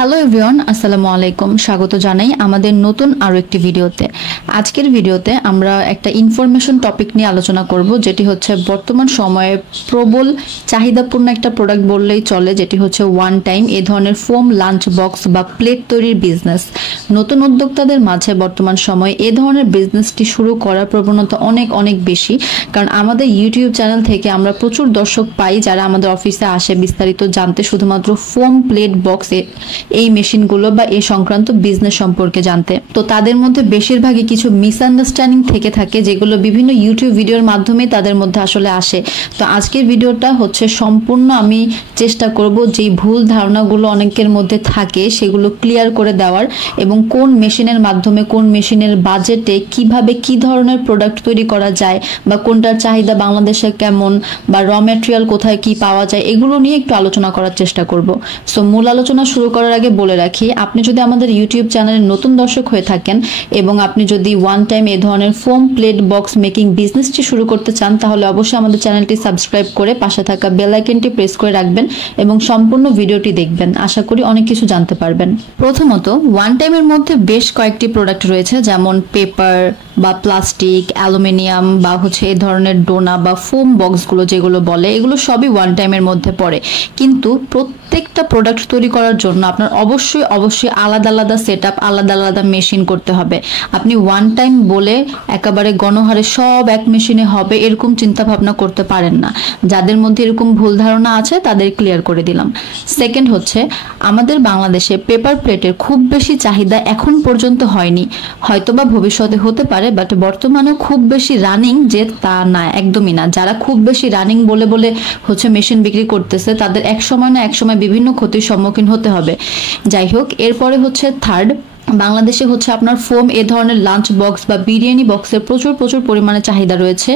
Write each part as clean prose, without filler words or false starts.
Hello everyone, আসসালামু আলাইকুম। স্বাগত জানাই আমাদের নতুন আরও একটি ভিডিওতে। আজকের ভিডিওতে আমরা একটা ইনফরমেশন টপিক নিয়ে আলোচনা করব, যেটি হচ্ছে বর্তমান সময়ে প্রবল চাহিদাপূর্ণ একটা প্রোডাক্ট বললেই চলে, যেটি হচ্ছে ওয়ান টাইম এই ধরনের ফোম লাঞ্চ বক্স বা প্লেট তৈরির বিজনেস। নতুন উদ্যোক্তাদের মাঝে বর্তমান সময়ে এ ধরনের বিজনেসটি শুরু করার প্রবণতা অনেক বেশি, কারণ আমাদের ইউটিউব চ্যানেল থেকে আমরা প্রচুর দর্শক পাই যারা আমাদের অফিসে আসে বিস্তারিত জানতে, শুধুমাত্র ফোম প্লেট বক্স এই মেশিনগুলো বা এই সংক্রান্ত বিজনেস সম্পর্কে জানতে। তো তাদের মধ্যে বেশিরভাগই কিছু মিসআন্ডারস্ট্যান্ডিং থেকে থাকে, যেগুলো বিভিন্ন ইউটিউব ভিডিওর মাধ্যমে তাদের মধ্যে আসলে আসে। তো আজকের ভিডিওটা হচ্ছে সম্পূর্ণ আমি চেষ্টা করব যেই ভুল ধারণাগুলো অনেকের মধ্যে থাকে সেগুলো ক্লিয়ার করে দেওয়ার, এবং কোন মেশিনের মাধ্যমে কোন মেশিনের বাজেটে কিভাবে কি ধরনের প্রোডাক্ট তৈরি করা যায়, বা কোনটার চাহিদা বাংলাদেশে কেমন, বা র ম্যাটেরিয়াল কোথায় কি পাওয়া যায়, এগুলো নিয়ে একটু আলোচনা করার চেষ্টা করব। সো মূল আলোচনা শুরু করার আগে বলে রাখি, আপনি যদি আমাদের ইউটিউব চ্যানেলের নতুন দর্শক হয়ে থাকেন এবং আপনি যদি ওয়ান টাইম এই ধরনের ফোম প্লেট বক্স মেকিং বিজনেসটি শুরু করতে চান, তাহলে অবশ্যই আমাদের চ্যানেলটি সাবস্ক্রাইব করে পাশে থাকা বেল আইকনটি প্রেস করে রাখবেন এবং সম্পূর্ণ ভিডিওটি দেখবেন। আশা করি অনেক কিছু জানতে পারবেন। প্রথমত, ওয়ান টাইমের মধ্যে বেশ কয়েকটি প্রোডাক্ট রয়েছে, যেমন পেপার বা প্লাস্টিক, অ্যালুমিনিয়াম বা হচ্ছে এই ধরনের ডোনা বা ফোম বক্সগুলো যেগুলো বলে, এগুলো সবই ওয়ান টাইমের মধ্যে পড়ে। কিন্তু প্রত্যেকটা প্রোডাক্ট তৈরি করার জন্য আপনার অবশ্যই আলাদা সেট আপ, আলাদা মেশিন করতে হবে। আপনি ওয়ান টাইম বলে একেবারে গণহারে সব এক মেশিনে হবে এরকম চিন্তা ভাবনা করতে পারেন না। যাদের মধ্যে এরকম ভুল ধারণা আছে তাদের ক্লিয়ার করে দিলাম। সেকেন্ড হচ্ছে, আমাদের বাংলাদেশে পেপার প্লেটের খুব বেশি চাহিদা এখন পর্যন্ত হয়নি, হয়তোবা ভবিষ্যতে হতে পারে, বাট বর্তমানে খুব বেশি রানিং যে তা না, একদমই না। যারা খুব বেশি রানিং বলে হচ্ছে মেশিন বিক্রি করতেছে, তাদের এক সময় না এক সময় বিভিন্ন ক্ষতির সম্মুখীন হতে হবে। যাই হোক, এরপরে হচ্ছে থার্ড, বাংলাদেশে হচ্ছে আপনার ফোম এ ধরনের লাঞ্চ বক্স বা বিরিয়ানি বক্সের প্রচুর পরিমাণে চাহিদা রয়েছে।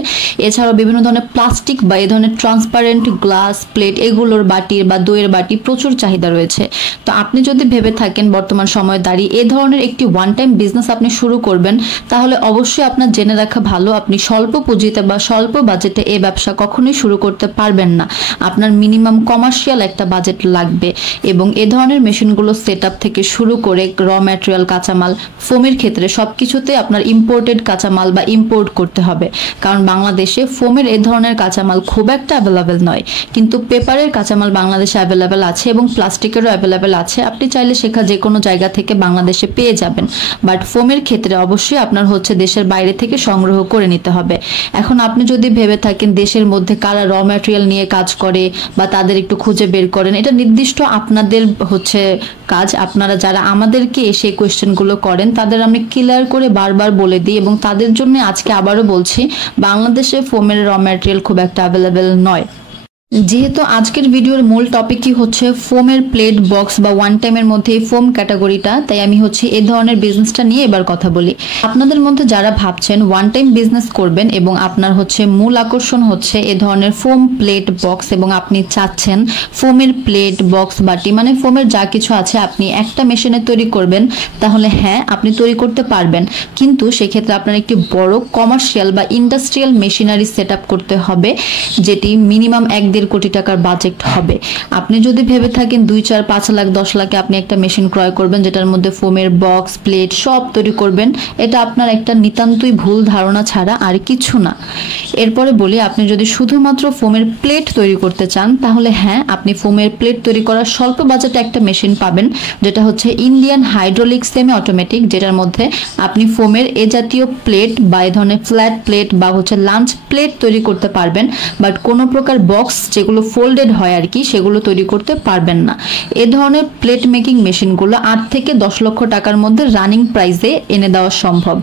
এছাড়াও বিভিন্ন ধরনের প্লাস্টিক বা এই ধরনের ট্রান্সপারেন্ট গ্লাস প্লেট, এগুলোর বাটির বা দইয়ের বাটি প্রচুর চাহিদা রয়েছে। তো আপনি যদি ভেবে থাকেন বর্তমান সময়ে দাঁড়িয়ে এ ধরনের একটি ওয়ান টাইম বিজনেস আপনি শুরু করবেন, তাহলে অবশ্যই আপনার জেনে রাখা ভালো, আপনি স্বল্প পুঁজিতে বা স্বল্প বাজেটে এই ব্যবসা কখনোই শুরু করতে পারবেন না। আপনার মিনিমাম কমার্শিয়াল একটা বাজেট লাগবে, এবং এ ধরনের মেশিনগুলো সেট আপ থেকে শুরু করে র ম্যাটেরিয়াল, কাঁচামাল, ফোমের ক্ষেত্রে সবকিছুতে আপনার ইম্পোর্টেড কাঁচামাল বা ইম্পোর্ট করতে হবে, কারণ বাংলাদেশে ফোমের এই ধরনের কাঁচামাল খুব একটা অ্যাভেলেবেল নয়। কিন্তু পেপারের কাঁচামাল বাংলাদেশে অ্যাভেলেবেল আছে এবং প্লাস্টিকেরও অ্যাভেলেবেল আছে, আপনি চাইলে শেখা যে কোনো জায়গা থেকে বাংলাদেশে পেয়ে যাবেন। বাট ফোমের ক্ষেত্রে অবশ্যই আপনার হচ্ছে দেশের বাইরে থেকে সংগ্রহ করে নিতে হবে। এখন আপনি যদি ভেবে থাকেন দেশের মধ্যে কারা র ম্যাটেরিয়াল নিয়ে কাজ করে বা তাদের একটু খুঁজে বের করেন, এটা নির্দিষ্ট আপনাদের হচ্ছে কাজ। আপনারা যারা আমাদেরকে এসে কোয়েশ্চেনগুলো করেন তাদের আমি ক্লিয়ার করে বারবার বলে দিই, এবং তাদের জন্য আজকে আবারও বলছি, বাংলাদেশে ফোমের র ম্যাটেরিয়াল খুব একটা অ্যাভেলেবেল নয়। যেহেতু আজকের ভিডিওর মূল টপিকই হচ্ছে ফোমের প্লেট বক্স বা ওয়ান টাইমের মধ্যে এই ফোম ক্যাটাগরিটা, তাই আমি হচ্ছে এই ধরনের বিজনেসটা নিয়ে এবার কথা বলি। আপনাদের মধ্যে যারা ভাবছেন ওয়ান টাইম বিজনেস করবেন এবং আপনার হচ্ছে মূল আকর্ষণ হচ্ছে এ ধরনের ফোম প্লেট বক্স, এবং আপনি চাচ্ছেন ফোমের প্লেট বক্স বাটি মানে ফোমের যা কিছু আছে আপনি একটা মেশিনে তৈরি করবেন, তাহলে হ্যাঁ আপনি তৈরি করতে পারবেন। কিন্তু সেক্ষেত্রে আপনার একটি বড় কমার্শিয়াল বা ইন্ডাস্ট্রিয়াল মেশিনারি সেট আপ করতে হবে, যেটি মিনিমাম 1-1.5 কোটি টাকার বাজেট হবে। আপনি যদি ভেবে থাকেন 2, 4, 5 লাখ 10 লাখে আপনি একটা মেশিন ক্রয় করবেন যেটার মধ্যে ফোমের বক্স প্লেট সব তৈরি করবেন, এটা আপনার একটা নিতান্তই ভুল ধারণা ছাড়া আর কিছু না। এরপরে বলি, আপনি যদি শুধুমাত্র ফোমের প্লেট তৈরি করতে চান, তাহলে হ্যাঁ আপনি ফোমের প্লেট তৈরি করার স্বল্প বাজেটে একটা মেশিন পাবেন, যেটা হচ্ছে ইন্ডিয়ান হাইড্রোলিক সেমি অটোমেটিক, যেটার মধ্যে আপনি ফোমের এ জাতীয় প্লেট বা এ ধরনের ফ্ল্যাট প্লেট বা হচ্ছে লাঞ্চ প্লেট তৈরি করতে পারবেন, বাট কোনো প্রকার বক্স যেগুলো ফোল্ডেড হয় আর কি সেগুলো তৈরি করতে পারবেন না। এ ধরনের প্লেট মেকিং মেশিনগুলো 8 থেকে 10 লক্ষ টাকার মধ্যে রানিং প্রাইসে এনে দেওয়া সম্ভব।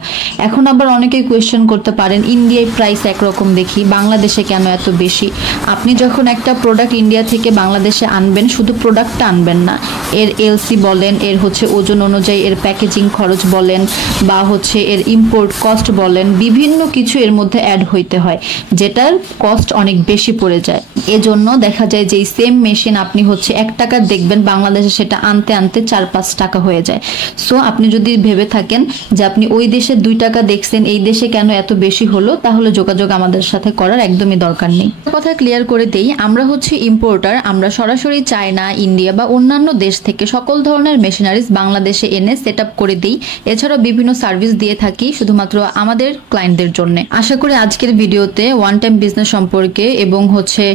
এখন আবার অনেকেই কোয়েশ্চেন করতে পারেন, ইন্ডিয়ায় প্রাইস একরকম দেখি, বাংলাদেশে কেন এত বেশি? আপনি যখন একটা প্রোডাক্ট ইন্ডিয়া থেকে বাংলাদেশে আনবেন, শুধু প্রোডাক্টটা আনবেন না, এর এলসি বলেন, এর হচ্ছে ওজন অনুযায়ী এর প্যাকেজিং খরচ বলেন, বা হচ্ছে এর ইম্পোর্ট কস্ট বলেন, বিভিন্ন কিছু এর মধ্যে অ্যাড হইতে হয়, যেটার কস্ট অনেক বেশি পড়ে যায়। এজন্য দেখা যায় যে সেম মেশিন আপনি হচ্ছে 1 টাকা দেখবেন, বাংলাদেশে সেটা আনতে আনতে 4-5 টাকা হয়ে যায়। সো আপনি যদি ভেবে থাকেন যে আপনি ওই দেশে 2 টাকা দেখছেন, এই দেশে কেন এত বেশি হলো, তাহলে যোগাযোগ আমাদের সাথে করার একদমই দরকার নেই। কথা ক্লিয়ার করে দেই, আমরা হচ্ছে ইম্পোর্টার। আমরা সরাসরি চায়না, ইন্ডিয়া বা অন্যান্য দেশ থেকে সকল ধরনের মেশিনারিজ বাংলাদেশে এনে সেট আপ করে দিই। এছাড়াও বিভিন্ন সার্ভিস দিয়ে থাকি শুধুমাত্র আমাদের ক্লায়েন্টদের জন্য। আশা করি আজকের ভিডিওতে ওয়ান টাইম বিজনেস সম্পর্কে এবং হচ্ছে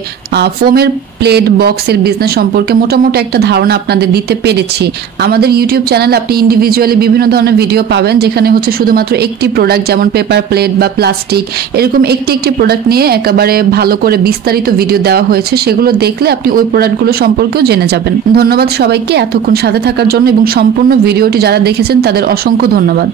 ফোমের প্লেট বক্সের বিজনেস সম্পর্কে মোটামুটি একটা ধারণা আপনাদের দিতে পেরেছি। আমাদের ইউটিউব চ্যানেলে আপনি ইন্ডিভিজুয়ালি বিভিন্ন ধরনের ভিডিও পাবেন, যেখানে হচ্ছে শুধুমাত্র একটি প্রোডাক্ট যেমন পেপার প্লেট বা প্লাস্টিক, এরকম একটি প্রোডাক্ট নিয়ে একেবারে ভালো করে বিস্তারিত ভিডিও দেওয়া হয়েছে। সেগুলো দেখলে আপনি ওই প্রোডাক্টগুলো সম্পর্কেও জেনে যাবেন। ধন্যবাদ সবাইকে এতক্ষণ সাথে থাকার জন্য, এবং সম্পূর্ণ ভিডিওটি যারা দেখেছেন তাদের অসংখ্য ধন্যবাদ।